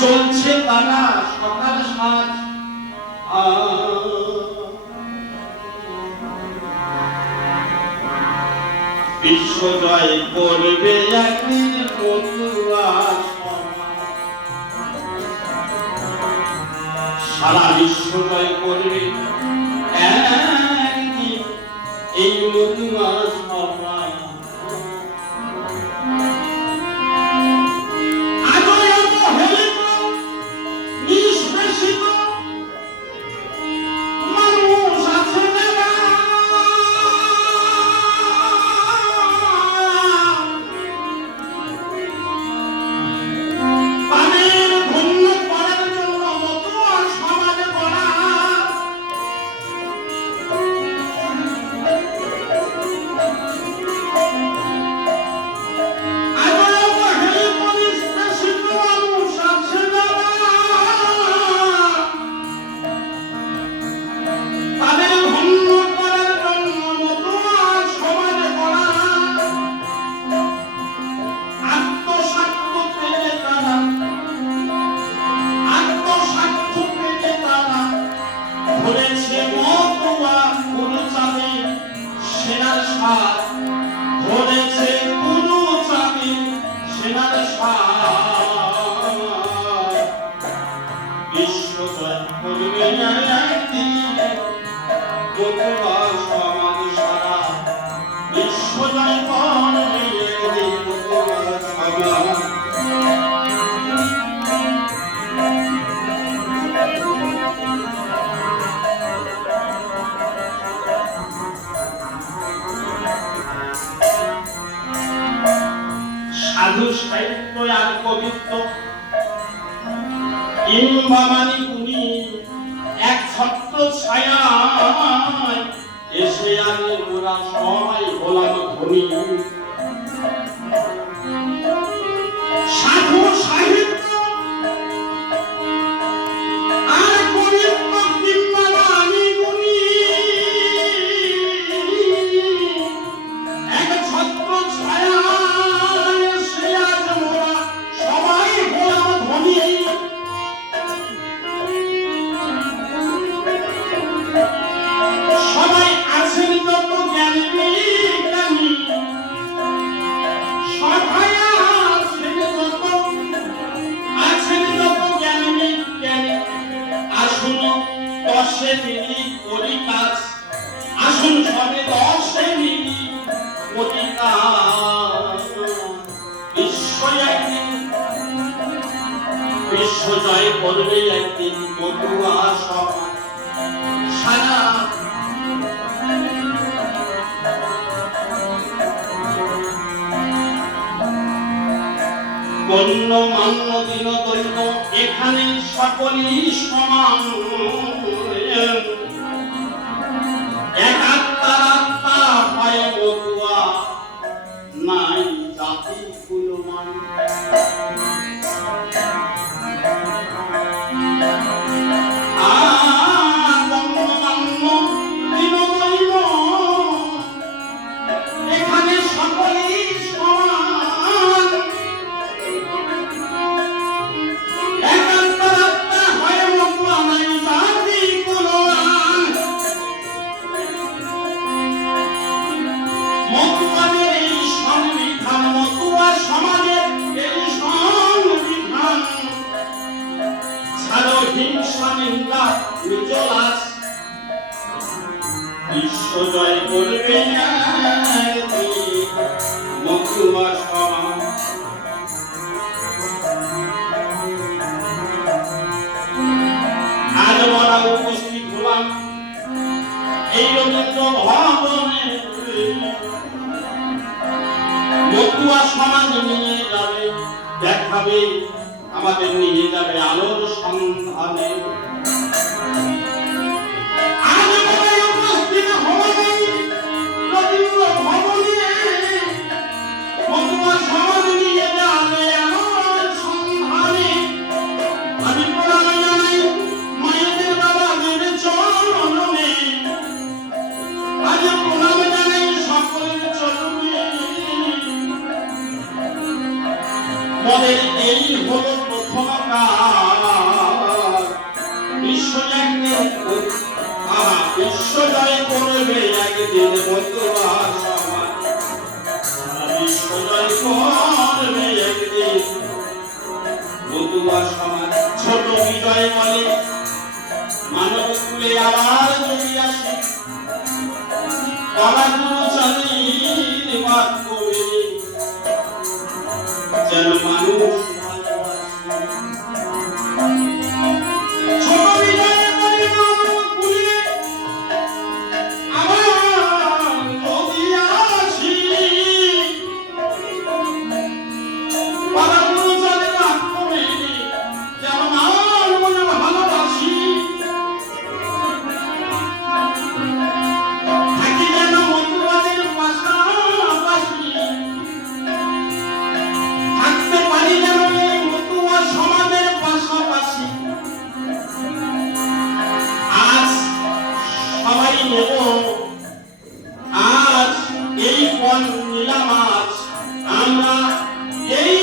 চলছে তারা সকাল সাজ বিশ্ব জয় করবে একদিন সারা বিশ্ব জয় করবে একদিন এই মধুয়া সভা সাধু সাহিত্য আর কবিত্ব ইম্বামানি গুণী এক ছত্র ছায়ায় এসে আগে মোরা সবাই হলাম ধনী সাধু সাহিত্য আর কবিত্ব ইম্বামানি গুণী এক ছত্র ছায়া আসুন সবে দশে মিলি বিশ্ব জয় করবে একদিন মধুয়া সভা সারা গণ্য মান্য দিন দৈন্য এখানে সকলেই সমান এক আত্মা হয় মধুয়া নাই জাতি কুলমান এখানে সকলেই সমান এক আত্মা হয় মধুয়া নাই জাতি কুলমান মতুয়াদের এই সংবিধান মতুয়া সমাজের এই সংবিধান ছাড়ো হিংসা নিন্দা নিচলাস বিশ্ব জয় করবে মতুয়া সমাজ আজ আমরা উপস্থিত হলাম এই রবীন্দ্র ভবনে মতুয়া সমাজ নিয়ে যাবে দেখাবে আমাদের নিয়ে যাবে আলোর সন্ধানে আজ উপস্থিত হলাম রবীন্দ্র ভবনে একদিন মতুয়া সমাজ সারা বিশ্ব জয় করবে একদিন মতুয়া সমাজ। ছোট বিজয় বলে মানব কুলে আবার যদি আসি বাবা গুরু চাঁদের বাক্য মেনে যেন মানুষ ছোট বিজয় বলে মানব কুলে আবার যদি আসি বাবা গুরু চাঁদের বাক্য মেনে যেন মানুষ ভালোবাসি। থাকি যেন মতুয়াদের পাশাপাশি, থাকতে পারি যেন এই মতুয়া সমাজের পাশাপাশি। আজ সবাই নেব, আজ এই পণ নিলাম, আজ আমরা এই